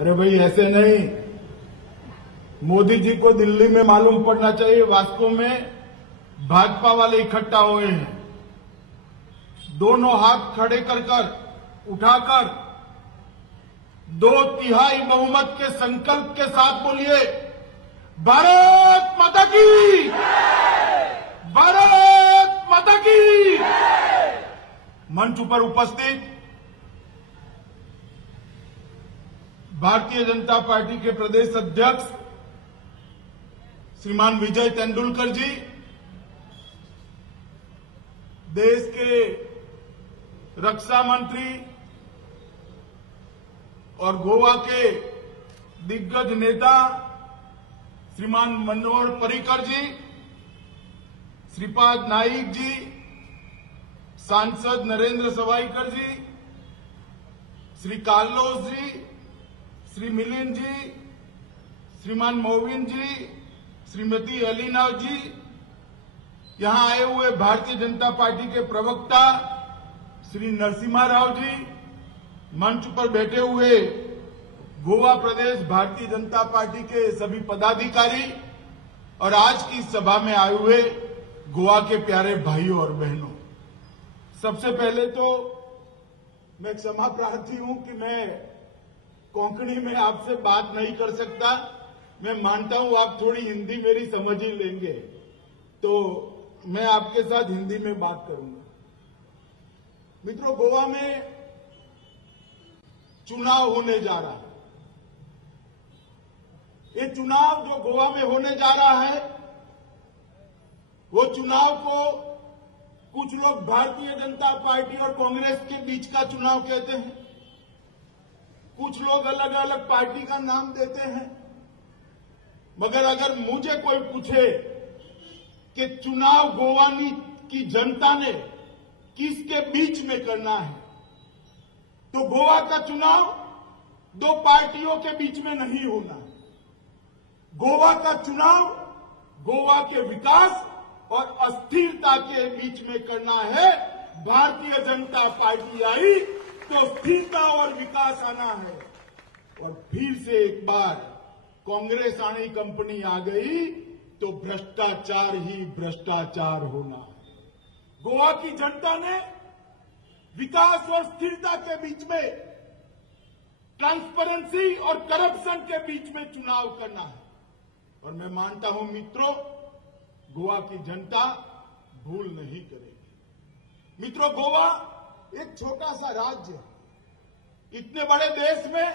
अरे भाई ऐसे नहीं, मोदी जी को दिल्ली में मालूम पड़ना चाहिए वास्तव में भाजपा वाले इकट्ठा हुए हैं। दोनों हाथ खड़े कर उठाकर 2/3 बहुमत के संकल्प के साथ बोलिए, भारत माता की, भारत माता की। मंच पर उपस्थित भारतीय जनता पार्टी के प्रदेश अध्यक्ष श्रीमान विजय तेंदुलकर जी, देश के रक्षा मंत्री और गोवा के दिग्गज नेता श्रीमान मनोहर पर्रिकर जी, श्रीपाद नाइक जी, सांसद नरेंद्र सवाईकर जी, श्री कार्लोस जी, श्री मिलिंद जी, श्रीमान मोविन जी, श्रीमती अलीना जी, यहां आए हुए भारतीय जनता पार्टी के प्रवक्ता श्री नरसिम्हा राव जी, मंच पर बैठे हुए गोवा प्रदेश भारतीय जनता पार्टी के सभी पदाधिकारी और आज की सभा में आए हुए गोवा के प्यारे भाइयों और बहनों, सबसे पहले तो मैं क्षमा प्रार्थी हूं कि मैं कोंकणी में आपसे बात नहीं कर सकता। मैं मानता हूं आप थोड़ी हिंदी मेरी समझ ही लेंगे, तो मैं आपके साथ हिंदी में बात करूंगा। मित्रों, गोवा में चुनाव होने जा रहा है। ये चुनाव जो गोवा में होने जा रहा है, वो चुनाव को कुछ लोग भारतीय जनता पार्टी और कांग्रेस के बीच का चुनाव कहते हैं, कुछ लोग अलग अलग पार्टी का नाम देते हैं। मगर अगर मुझे कोई पूछे कि चुनाव गोवा की जनता ने किसके बीच में करना है, तो गोवा का चुनाव दो पार्टियों के बीच में नहीं होना। गोवा का चुनाव गोवा के विकास और अस्थिरता के बीच में करना है। भारतीय जनता पार्टी आई तो स्थिरता और विकास आना है, और फिर से एक बार कांग्रेस आनी कंपनी आ गई तो भ्रष्टाचार ही भ्रष्टाचार होना है। गोवा की जनता ने विकास और स्थिरता के बीच में, ट्रांसपेरेंसी और करप्शन के बीच में चुनाव करना है, और मैं मानता हूं मित्रों, गोवा की जनता भूल नहीं करेगी। मित्रों, गोवा एक छोटा सा राज्य है। इतने बड़े देश में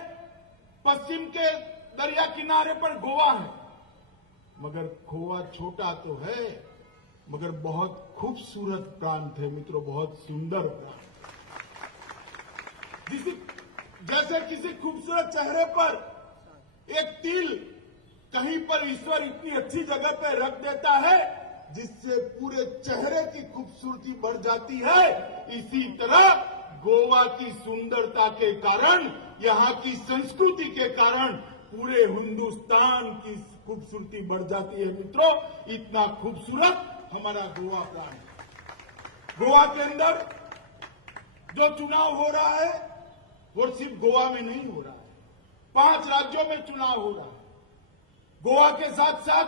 पश्चिम के दरिया किनारे पर गोवा है, मगर गोवा छोटा तो है, मगर बहुत खूबसूरत प्रांत है मित्रों, बहुत सुंदर प्रांत। जैसे किसी खूबसूरत चेहरे पर एक तिल कहीं पर ईश्वर इतनी अच्छी जगह पर रख देता है जिससे पूरे चेहरे की खूबसूरती बढ़ जाती है, इसी तरह गोवा की सुंदरता के कारण, यहां की संस्कृति के कारण पूरे हिंदुस्तान की खूबसूरती बढ़ जाती है। मित्रों, इतना खूबसूरत हमारा गोवा प्रांत है। गोवा के अंदर जो चुनाव हो रहा है वो सिर्फ गोवा में नहीं हो रहा है, 5 राज्यों में चुनाव हो रहा है। गोवा के साथ साथ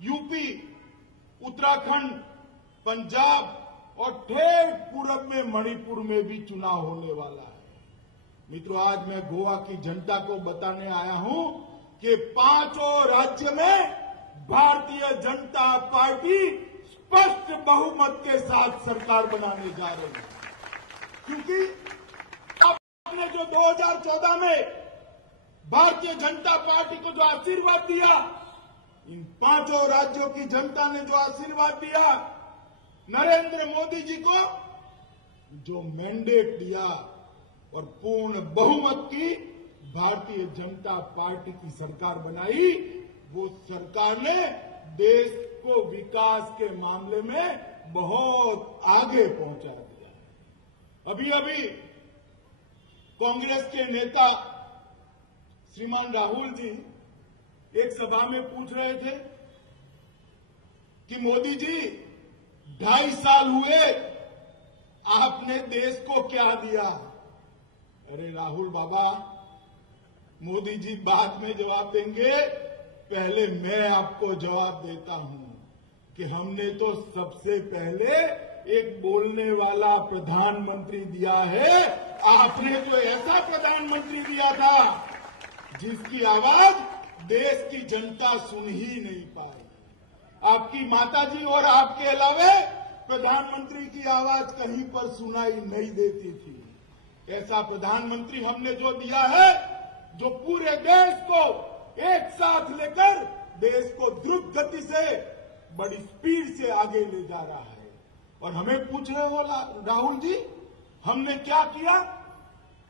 यूपी, उत्तराखंड, पंजाब और ठेठ पूरब में मणिपुर में भी चुनाव होने वाला है। मित्रों, आज मैं गोवा की जनता को बताने आया हूं कि 5 राज्य में भारतीय जनता पार्टी स्पष्ट बहुमत के साथ सरकार बनाने जा रही है, क्योंकि आपने जो 2014 में भारतीय जनता पार्टी को जो आशीर्वाद दिया, इन 5 राज्यों की जनता ने जो आशीर्वाद दिया, नरेंद्र मोदी जी को जो मैंडेट दिया और पूर्ण बहुमत की भारतीय जनता पार्टी की सरकार बनाई, वो सरकार ने देश को विकास के मामले में बहुत आगे पहुंचा दिया। अभी अभी कांग्रेस के नेता श्रीमान राहुल जी एक सभा में पूछ रहे थे कि मोदी जी 2.5 साल हुए, आपने देश को क्या दिया। अरे राहुल बाबा, मोदी जी बाद में जवाब देंगे, पहले मैं आपको जवाब देता हूं कि हमने तो सबसे पहले एक बोलने वाला प्रधानमंत्री दिया है। आपने तो ऐसा प्रधानमंत्री दिया था जिसकी आवाज देश की जनता सुन ही नहीं पाई। आपकी माताजी और आपके अलावा प्रधानमंत्री की आवाज कहीं पर सुनाई नहीं देती थी। ऐसा प्रधानमंत्री हमने जो दिया है, जो पूरे देश को एक साथ लेकर देश को द्रुत गति से, बड़ी स्पीड से आगे ले जा रहा है। और हमें पूछ रहे हो राहुल जी, हमने क्या किया?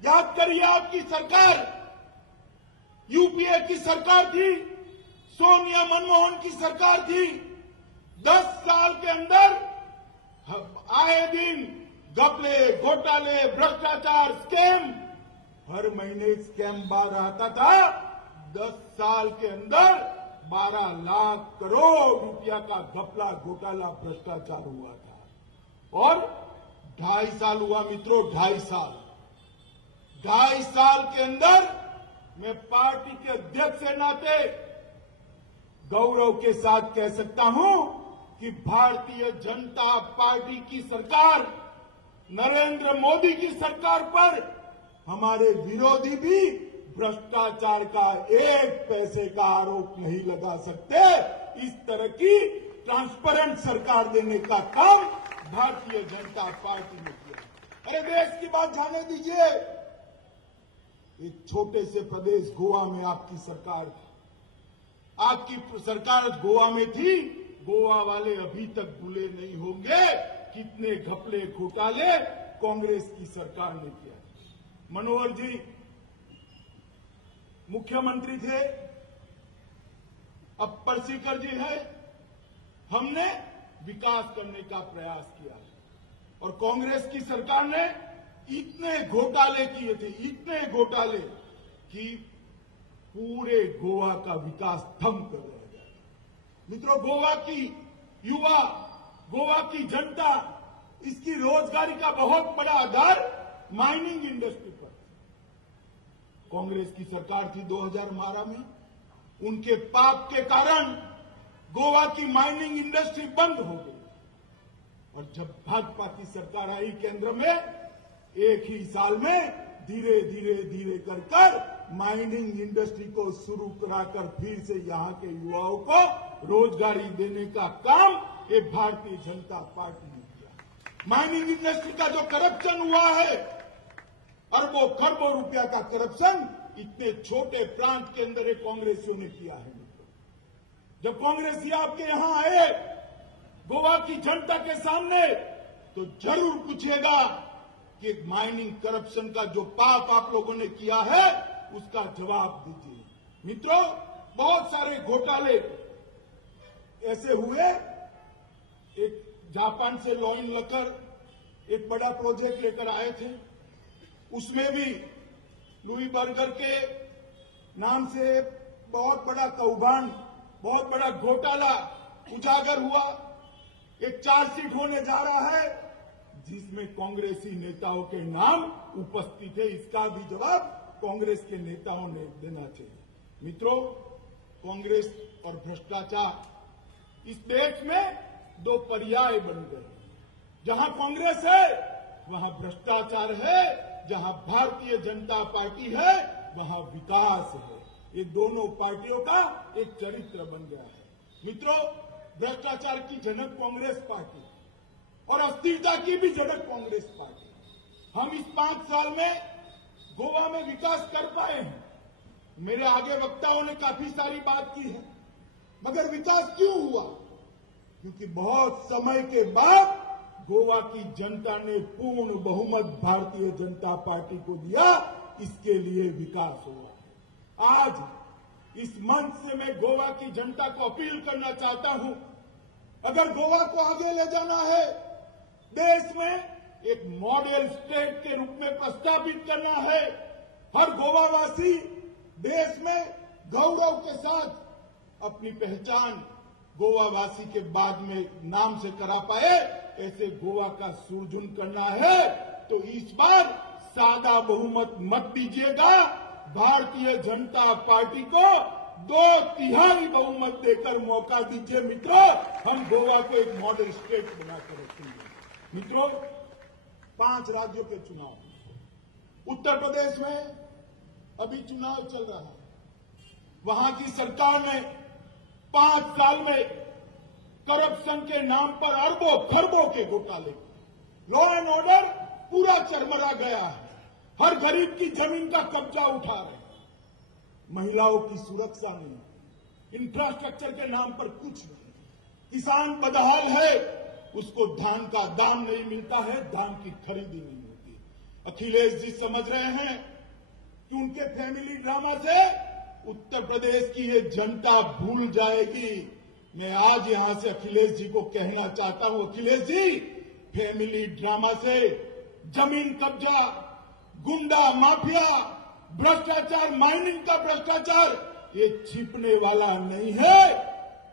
याद करिए, आपकी सरकार यूपीए की सरकार थी, सोनिया मनमोहन की सरकार थी। 10 साल के अंदर आए दिन घपले, घोटाले, भ्रष्टाचार, स्कैम, हर महीने स्कैम बाहर आता था। 10 साल के अंदर 12 लाख करोड़ रुपया का घपला, घोटाला, भ्रष्टाचार हुआ था। और 2.5 साल हुआ मित्रों, 2.5 साल के अंदर मैं पार्टी के अध्यक्ष के नाते गौरव के साथ कह सकता हूं कि भारतीय जनता पार्टी की सरकार, नरेंद्र मोदी की सरकार पर हमारे विरोधी भी भ्रष्टाचार का 1 पैसे का आरोप नहीं लगा सकते। इस तरह की ट्रांसपेरेंट सरकार देने का काम भारतीय जनता पार्टी ने किया। अरे देश की बात जाने दीजिए, एक छोटे से प्रदेश गोवा में आपकी सरकार थी। आपकी सरकार गोवा में थी, गोवा वाले अभी तक भूले नहीं होंगे कितने घपले, घोटाले कांग्रेस की सरकार ने किया। मनोहर जी मुख्यमंत्री थे, अब पर्रिकर जी है। हमने विकास करने का प्रयास किया और कांग्रेस की सरकार ने इतने घोटाले किए थे, इतने घोटाले कि पूरे गोवा का विकास थम कर रह गया। मित्रों, गोवा की युवा, गोवा की जनता, इसकी रोजगारी का बहुत बड़ा आधार माइनिंग इंडस्ट्री पर। कांग्रेस की सरकार थी 2012 में, उनके पाप के कारण गोवा की माइनिंग इंडस्ट्री बंद हो गई। और जब भाजपा की सरकार आई केंद्र में, एक ही साल में धीरे धीरे धीरे कर माइनिंग इंडस्ट्री को शुरू कराकर फिर से यहां के युवाओं को रोजगारी देने का काम ये भारतीय जनता पार्टी ने किया। माइनिंग इंडस्ट्री का जो करप्शन हुआ है, अरबों खरबों रुपया का करप्शन, इतने छोटे प्रांत के अंदर एक कांग्रेसियों ने किया है। जब कांग्रेसी आपके यहां आए गोवा की जनता के सामने, तो जरूर पूछेगा कि माइनिंग करप्शन का जो पाप आप लोगों ने किया है उसका जवाब दीजिए। मित्रों, बहुत सारे घोटाले ऐसे हुए। एक जापान से लॉइन लेकर एक बड़ा प्रोजेक्ट लेकर आए थे, उसमें भी लुई बर्गर के नाम से बहुत बड़ा कौभांड, बहुत बड़ा घोटाला उजागर हुआ। एक चार्जशीट होने जा रहा है जिसमें कांग्रेसी नेताओं के नाम उपस्थित है। इसका भी जवाब कांग्रेस के नेताओं ने देना चाहिए। मित्रों, कांग्रेस और भ्रष्टाचार इस देश में 2 पर्याय बन गए। जहां कांग्रेस है वहां भ्रष्टाचार है, जहां भारतीय जनता पार्टी है वहां विकास है। ये दोनों पार्टियों का एक चरित्र बन गया है। मित्रों, भ्रष्टाचार की जनक कांग्रेस पार्टी और अस्थिरता की भी जनक कांग्रेस पार्टी। हम इस 5 साल में गोवा में विकास कर पाए हैं। मेरे आगे वक्ताओं ने काफी सारी बात की है, मगर विकास क्यों हुआ? क्योंकि बहुत समय के बाद गोवा की जनता ने पूर्ण बहुमत भारतीय जनता पार्टी को दिया, इसके लिए विकास हुआ। आज इस मंच से मैं गोवा की जनता को अपील करना चाहता हूं, अगर गोवा को आगे ले जाना है, देश में एक मॉडल स्टेट के रूप में प्रस्तावित करना है, हर गोवावासी देश में गौरव के साथ अपनी पहचान गोवावासी के बाद में नाम से करा पाए, ऐसे गोवा का सृजन करना है। तो इस बार सादा बहुमत मत दीजिएगा, भारतीय जनता पार्टी को 2/3 बहुमत देकर मौका दीजिए मित्रों। हम गोवा को एक मॉडल स्टेट बनाकर रखेंगे। मित्रों, 5 राज्यों के चुनाव, उत्तर प्रदेश में अभी चुनाव चल रहा है। वहां की सरकार ने 5 साल में करप्शन के नाम पर अरबों खरबों के घोटाले, लॉ एंड ऑर्डर पूरा चरमरा गया है। हर गरीब की जमीन का कब्जा उठा रहे, महिलाओं की सुरक्षा नहीं, इंफ्रास्ट्रक्चर के नाम पर कुछ नहीं, किसान बदहाल है, उसको धान का दाम नहीं मिलता है, धान की खरीदी नहीं होती। अखिलेश जी समझ रहे हैं कि उनके फैमिली ड्रामा से उत्तर प्रदेश की ये जनता भूल जाएगी। मैं आज यहां से अखिलेश जी को कहना चाहता हूं, अखिलेश जी, फैमिली ड्रामा से जमीन कब्जा, गुंडा माफिया, भ्रष्टाचार, माइनिंग का भ्रष्टाचार, ये छिपने वाला नहीं है।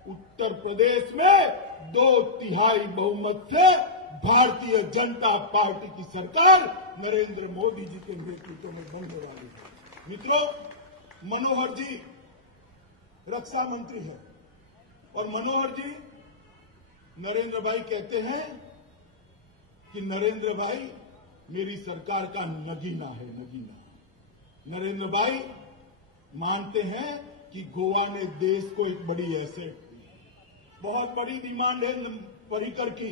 उत्तर प्रदेश में 2/3 बहुमत से भारतीय जनता पार्टी की सरकार नरेंद्र मोदी जी के नेतृत्व में बनने वाली है। मित्रों, मनोहर जी रक्षा मंत्री है और मनोहर जी नरेंद्र भाई कहते हैं कि नरेंद्र भाई मेरी सरकार का नगीना है, नगीना। नरेंद्र भाई मानते हैं कि गोवा ने देश को एक बड़ी एसेट दी है। बहुत बड़ी डिमांड है पर्रिकर की,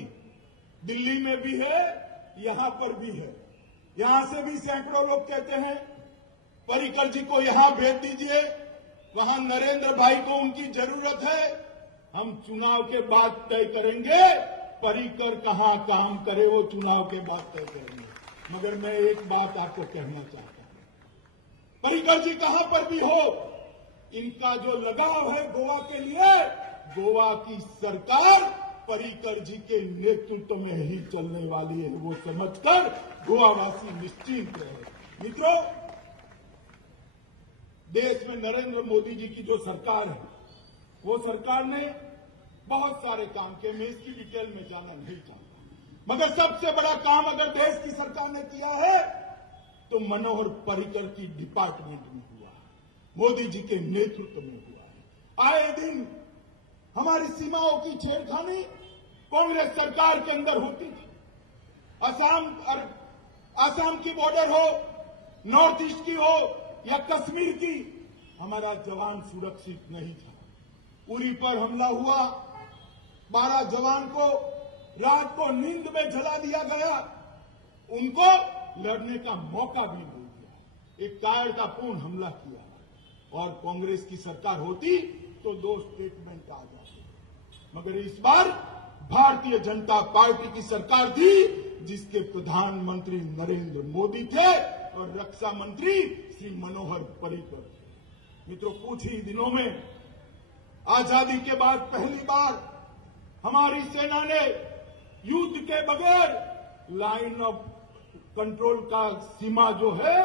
दिल्ली में भी है, यहां पर भी है। यहां से भी सैकड़ों लोग कहते हैं पर्रिकर जी को यहां भेज दीजिए, वहां नरेंद्र भाई को उनकी जरूरत है। हम चुनाव के बाद तय करेंगे पर्रिकर कहां काम करे, वो चुनाव के बाद तय करेंगे। मगर मैं एक बात आपको कहना चाहता हूं, पर्रिकर जी कहां पर भी हो, इनका जो लगाव है गोवा के लिए, गोवा की सरकार पर्रिकर जी के नेतृत्व में ही चलने वाली है, वो समझकर गोवावासी निश्चिंत रहे। मित्रों, देश में नरेंद्र मोदी जी की जो सरकार है, वो सरकार ने बहुत सारे काम किए, मैं इसकी डिटेल में जाना नहीं चाहता, मगर सबसे बड़ा काम अगर देश की सरकार ने किया है तो मनोहर पर्रिकर की डिपार्टमेंट में हुआ है, मोदी जी के नेतृत्व में हुआ है। आए दिन हमारी सीमाओं की छेड़खानी कांग्रेस सरकार के अंदर होती थी। असम की बॉर्डर हो, नॉर्थ ईस्ट की हो या कश्मीर की, हमारा जवान सुरक्षित नहीं था। उरी पर हमला हुआ, 12 जवान को रात को नींद में जला दिया गया, उनको लड़ने का मौका भी नहीं दिया, एक कायरतापूर्ण हमला किया। और कांग्रेस की सरकार होती तो 2 स्टेटमेंट आ जाते, मगर इस बार भारतीय जनता पार्टी की सरकार थी जिसके प्रधानमंत्री नरेंद्र मोदी थे और रक्षा मंत्री श्री मनोहर पर्रिकर थे। मित्रों, कुछ ही दिनों में आजादी के बाद पहली बार हमारी सेना ने युद्ध के बगैर लाइन ऑफ कंट्रोल का सीमा जो है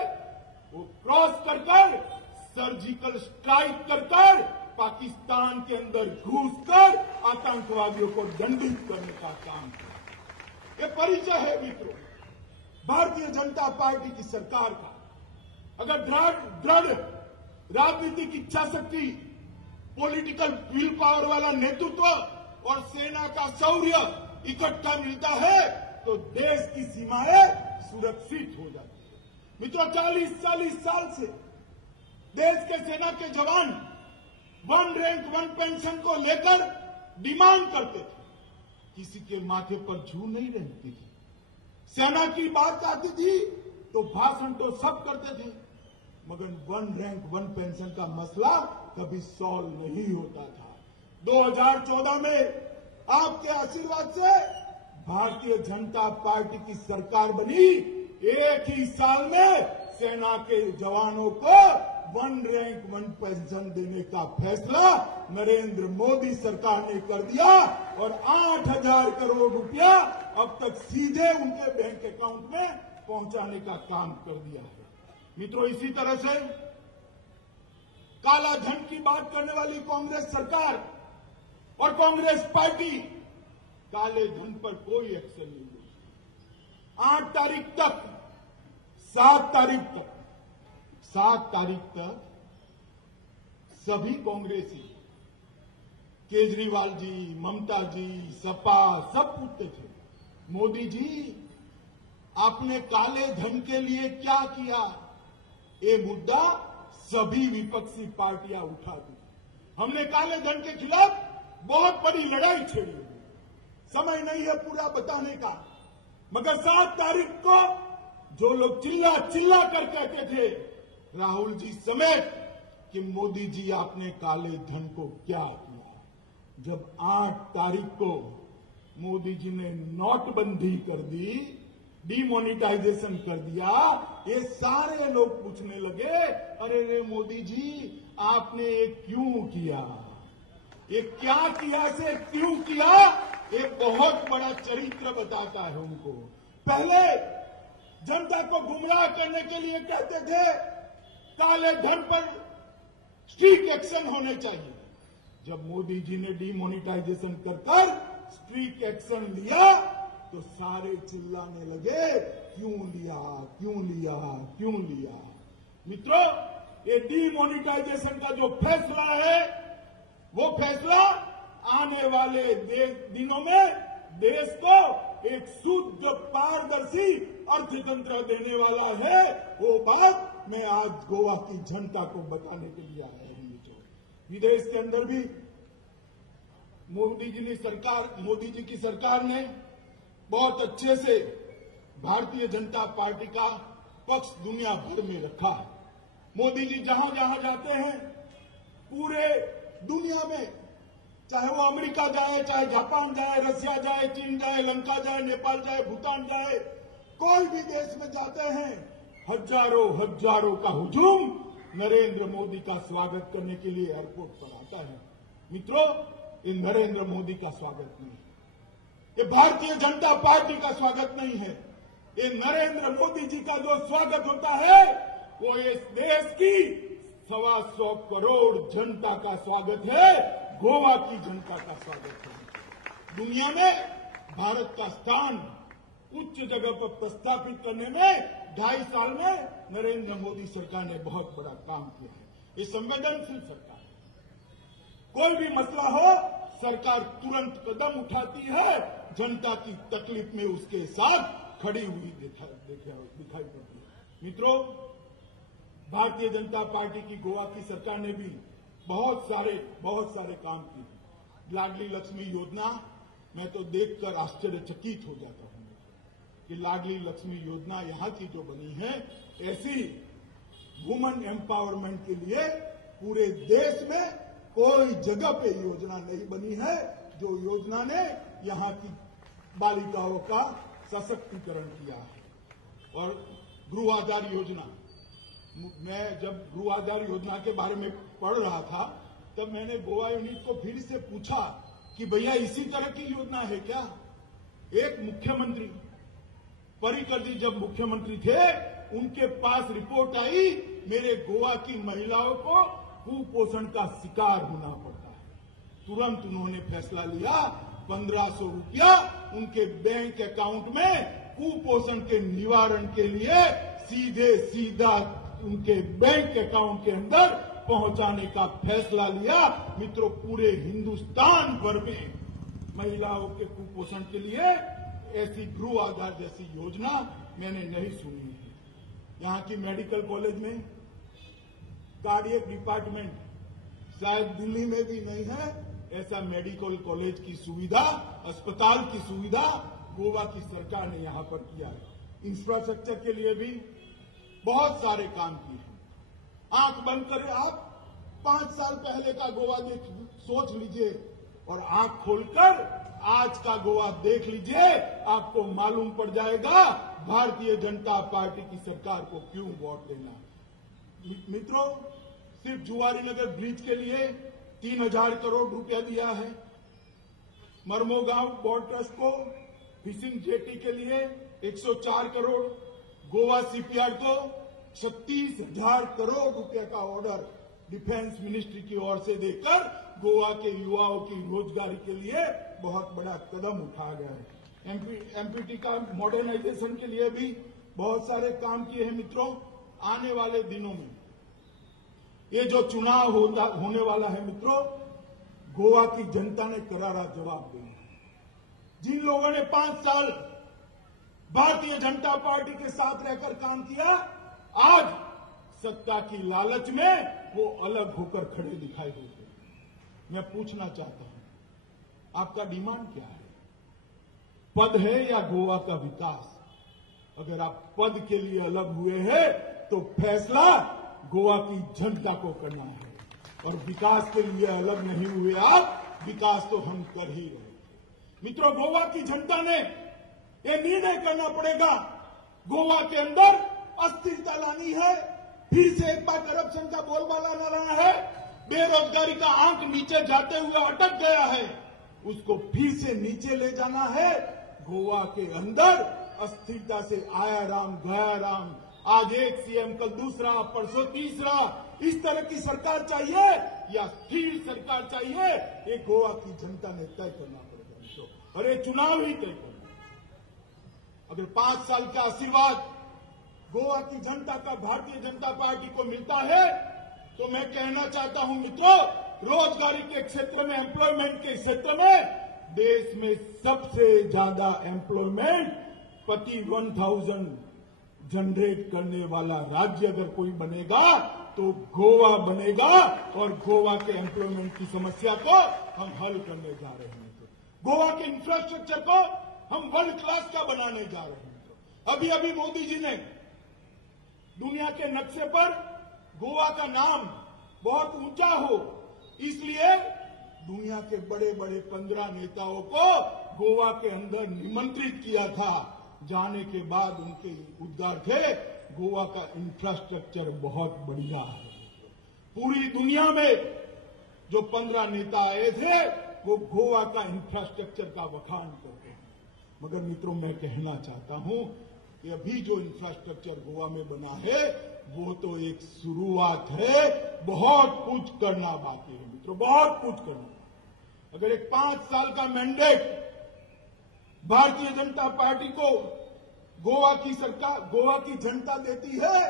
वो क्रॉस कर सर्जिकल स्ट्राइक कर पाकिस्तान के अंदर घुसकर आतंकवादियों को दंडित करने का काम किया। ये परिचय है मित्रों भारतीय जनता पार्टी की सरकार का। अगर दृढ़ राजनीतिक इच्छा शक्ति, पॉलिटिकल विल पावर वाला नेतृत्व और सेना का शौर्य इकट्ठा मिलता है तो देश की सीमाएं सुरक्षित हो जाती है। मित्रों, 40 साल से देश के सेना के जवान 1 रैंक 1 पेंशन को लेकर डिमांड करते थे, किसी के माथे पर झूठ नहीं रहती थी। सेना की बात आती थी तो भाषण तो सब करते थे, मगर 1 रैंक 1 पेंशन का मसला कभी सॉल्व नहीं होता था। 2014 में आपके आशीर्वाद से भारतीय जनता पार्टी की सरकार बनी। एक ही साल में सेना के जवानों को 1 रैंक 1 पेंशन देने का फैसला नरेंद्र मोदी सरकार ने कर दिया और 8,000 करोड़ रुपया अब तक सीधे उनके बैंक अकाउंट में पहुंचाने का काम कर दिया है। मित्रों, इसी तरह से काला धन की बात करने वाली कांग्रेस सरकार और कांग्रेस पार्टी काले धन पर कोई एक्शन नहीं लेती। 8 तारीख तक 7 तारीख तक 7 तारीख तक सभी कांग्रेसी, केजरीवाल जी, ममता जी, सपा, सब पूछते थे, मोदी जी आपने काले धन के लिए क्या किया? ये मुद्दा सभी विपक्षी पार्टियां उठा दी। हमने काले धन के खिलाफ बहुत बड़ी लड़ाई छेड़ी। समय नहीं है पूरा बताने का, मगर 7 तारीख को जो लोग चिल्ला चिल्ला कर कहते थे, राहुल जी समेत, कि मोदी जी आपने काले धन को क्या किया, जब 8 तारीख को मोदी जी ने नोटबंदी कर दी, डिमोनिटाइजेशन कर दिया, ये सारे लोग पूछने लगे, अरे रे मोदी जी आपने ये क्यों किया, ये क्या किया से क्यों किया? ये बहुत बड़ा चरित्र बताता है उनको। पहले जनता को गुमराह करने के लिए कहते थे काले धन पर स्ट्रिक्ट एक्शन होने चाहिए। जब मोदी जी ने डिमोनिटाइजेशन कर स्ट्रिक्ट एक्शन लिया तो सारे चिल्लाने लगे, क्यों लिया, क्यों लिया, क्यों लिया? मित्रों, ये डिमोनिटाइजेशन का जो फैसला है, वो फैसला आने वाले दिनों में देश को एक शुद्ध पारदर्शी अर्थतंत्र देने वाला है। वो बात मैं आज गोवा की जनता को बताने के लिए आया हूं। विदेश के अंदर भी मोदी जी की सरकार ने बहुत अच्छे से भारतीय जनता पार्टी का पक्ष दुनिया भर में रखा है। मोदी जी जहां जहां जाते हैं पूरे दुनिया में, चाहे वो अमेरिका जाए, चाहे जापान जाए, रसिया जाए, चीन जाए, लंका जाए, नेपाल जाए, भूटान जाए, कोई भी देश में जाते हैं, हजारों का हुजूम नरेंद्र मोदी का स्वागत करने के लिए एयरपोर्ट पर आता है। मित्रों, ये नरेंद्र मोदी का स्वागत नहीं है, ये भारतीय जनता पार्टी का स्वागत नहीं है, ये नरेंद्र मोदी जी का जो स्वागत होता है वो इस देश की 125 करोड़ जनता का स्वागत है, गोवा की जनता का स्वागत है। दुनिया में भारत का स्थान उच्च जगह पर प्रस्थापित करने में 2.5 साल में नरेंद्र मोदी सरकार ने बहुत बड़ा काम किया है। ये संवेदनशील सरकार है, कोई भी मसला हो सरकार तुरंत कदम उठाती है, जनता की तकलीफ में उसके साथ खड़ी हुई दिखाई पड़ती है। मित्रों, भारतीय जनता पार्टी की गोवा की सरकार ने भी बहुत सारे काम किए। लाडली लक्ष्मी योजना, मैं तो देखकर आश्चर्यचकित हो जाता हूं कि लाडली लक्ष्मी योजना यहां की जो बनी है, ऐसी वुमेन एम्पावरमेंट के लिए पूरे देश में कोई जगह पे योजना नहीं बनी है, जो योजना ने यहां की बालिकाओं का सशक्तिकरण किया है। और गृह आधार योजना, मैं जब गृह आधार योजना के बारे में पढ़ रहा था तब मैंने गोवा यूनिट को फिर से पूछा कि भैया इसी तरह की योजना है क्या? एक मुख्यमंत्री, पर्रिकर जी जब मुख्यमंत्री थे, उनके पास रिपोर्ट आई, मेरे गोवा की महिलाओं को कुपोषण का शिकार होना पड़ता है। तुरंत उन्होंने फैसला लिया, 1500 रुपया उनके बैंक अकाउंट में कुपोषण के निवारण के लिए सीधा उनके बैंक अकाउंट के अंदर पहुंचाने का फैसला लिया। मित्रों, पूरे हिंदुस्तान भर में महिलाओं के कुपोषण के लिए ऐसी गृह आधार जैसी योजना मैंने नहीं सुनी है। यहां की मेडिकल कॉलेज में कार्डियक डिपार्टमेंट शायद दिल्ली में भी नहीं है, ऐसा मेडिकल कॉलेज की सुविधा, अस्पताल की सुविधा गोवा की सरकार ने यहां पर किया है। इंफ्रास्ट्रक्चर के लिए भी बहुत सारे काम किए हैं। आंख बंद कर आप 5 साल पहले का गोवा सोच लीजिए और आंख खोलकर आज का गोवा देख लीजिए, आपको मालूम पड़ जाएगा भारतीय जनता पार्टी की सरकार को क्यों वोट देना। मित्रों, सिर्फ जुआरीनगर ब्रिज के लिए 3000 करोड़ रुपया दिया है। मरमोगांव बोर्ड ट्रस्ट को फिशिंग जेटी के लिए 104 करोड़, गोवा सीपीआर को 36,000 करोड़ रुपए का ऑर्डर डिफेंस मिनिस्ट्री की ओर से देकर गोवा के युवाओं की रोजगारी के लिए बहुत बड़ा कदम उठाया गया है। एमपीटी का मॉडर्नाइजेशन के लिए भी बहुत सारे काम किए हैं। मित्रों, आने वाले दिनों में ये जो चुनाव होने वाला है मित्रों, गोवा की जनता ने करारा जवाब देना है। जिन लोगों ने 5 साल भारतीय जनता पार्टी के साथ रहकर काम किया, आज सत्ता की लालच में वो अलग होकर खड़े दिखाई देते हैं। मैं पूछना चाहता हूं, आपका डिमांड क्या है? पद है या गोवा का विकास? अगर आप पद के लिए अलग हुए हैं तो फैसला गोवा की जनता को करना है, और विकास के लिए अलग नहीं हुए आप। विकास तो हम कर ही रहे थे। मित्रों, गोवा की जनता ने यह निर्णय करना पड़ेगा, गोवा के अंदर अस्थिरता लानी है। फिर से एक बार करप्शन का बोलबाला न रहा है, बेरोजगारी का आंक नीचे जाते हुए अटक गया है, उसको फिर से नीचे ले जाना है। गोवा के अंदर अस्थिरता से आया राम गया राम, आज एक सीएम कल दूसरा परसों तीसरा, इस तरह की सरकार चाहिए या स्थिर सरकार चाहिए, ये गोवा की जनता ने तय करना पड़ेगा। तो अरे चुनाव ही तय करना। अगर 5 साल का आशीर्वाद गोवा की जनता का भारतीय जनता पार्टी को मिलता है तो मैं कहना चाहता हूं मित्रों, रोजगारी के क्षेत्र में, एम्प्लॉयमेंट के क्षेत्र में देश में सबसे ज्यादा एम्प्लॉयमेंट प्रति 1000 जनरेट करने वाला राज्य अगर कोई बनेगा तो गोवा बनेगा, और गोवा के एम्प्लॉयमेंट की समस्या को हम हल करने जा रहे हैं। गोवा के इंफ्रास्ट्रक्चर को हम वर्ल्ड क्लास का बनाने जा रहे हैं। अभी अभी मोदी जी ने दुनिया के नक्शे पर गोवा का नाम बहुत ऊंचा हो, इसलिए दुनिया के बड़े बड़े 15 नेताओं को गोवा के अंदर निमंत्रित किया था। जाने के बाद उनके उद्गार थे, गोवा का इंफ्रास्ट्रक्चर बहुत बढ़िया है। पूरी दुनिया में जो 15 नेता आए थे वो गोवा का इंफ्रास्ट्रक्चर का बखान करते हैं। मगर मित्रों, मैं कहना चाहता हूं कि अभी जो इंफ्रास्ट्रक्चर गोवा में बना है वो तो एक शुरुआत है, बहुत कुछ करना बाकी है मित्रों, बहुत कुछ करना। अगर एक 5 साल का मैंडेट भारतीय जनता पार्टी को गोवा की सरकार, गोवा की जनता देती है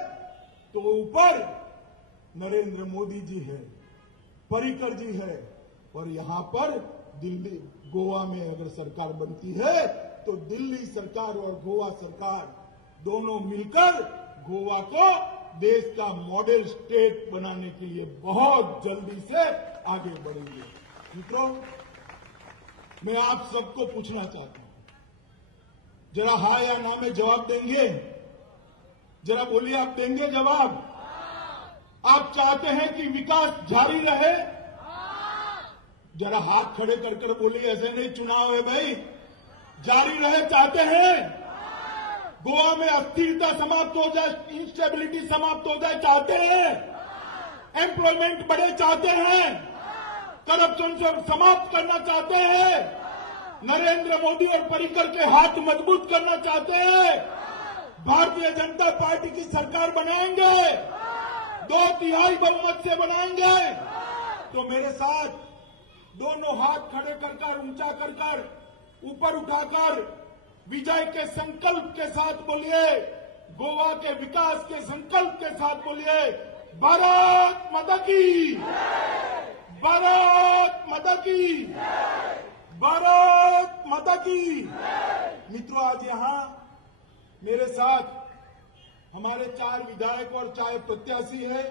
तो ऊपर नरेंद्र मोदी जी है, पर्रिकर जी है, और यहां पर दिल्ली, गोवा में अगर सरकार बनती है तो दिल्ली सरकार और गोवा सरकार दोनों मिलकर गोवा को देश का मॉडल स्टेट बनाने के लिए बहुत जल्दी से आगे बढ़ेंगे। मित्रों, मैं आप सबको पूछना चाहता हूं, जरा हाँ या ना में जवाब देंगे? जरा बोलिए, आप देंगे जवाब? आप चाहते हैं कि विकास जारी रहे? जरा हाथ खड़े कर कर बोलिए, ऐसे नहीं चुनाव है भाई, जारी रहे चाहते हैं? गोवा में अस्थिरता समाप्त हो जाए, इंस्टेबिलिटी समाप्त हो जाए चाहते हैं? एम्प्लॉयमेंट बढ़े चाहते हैं? करप्शन से समाप्त करना चाहते हैं? नरेंद्र मोदी और पर्रिकर के हाथ मजबूत करना चाहते हैं? भारतीय जनता पार्टी की सरकार बनाएंगे, 2/3 बहुमत से बनाएंगे, तो मेरे साथ दोनों हाथ खड़े कर ऊंचा कर ऊपर उठाकर विजय के संकल्प के साथ बोलिए, गोवा के विकास के संकल्प के साथ बोलिए, भारत माता की, भारत माता की, भारत माता की। मित्रों, आज यहां मेरे साथ हमारे 4 विधायक और 4 प्रत्याशी है।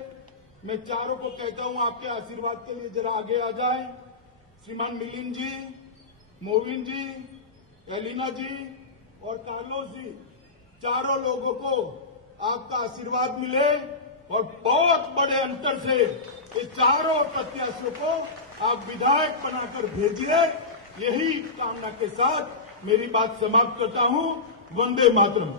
मैं चारों को कहता हूं, आपके आशीर्वाद के लिए जरा आगे आ जाएं। श्रीमान मिलिंद जी, मोविन जी, एलिना जी और कार्लोस जी, चारों लोगों को आपका आशीर्वाद मिले और बहुत बड़े अंतर से ये चारों प्रत्याशियों को आप विधायक बनाकर भेजिए। यही कामना के साथ मेरी बात समाप्त करता हूं। वंदे मातरम।